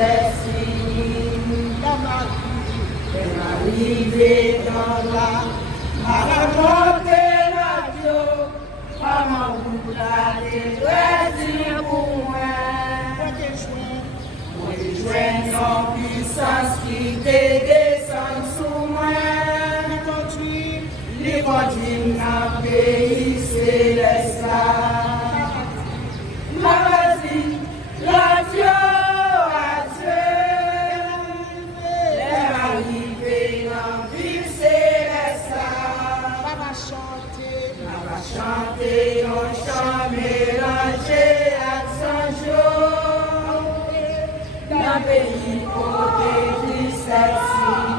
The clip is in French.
c'est fini. Arrivé dans la montée radio, maman vous l'a dit pour moi. Moi, je joins une puissance qui te descend sous moi. Les conduits dans le pays céleste. La vie, la Dieu. Chanter un chant mélangé à son jour, dans le pays côté du sexy.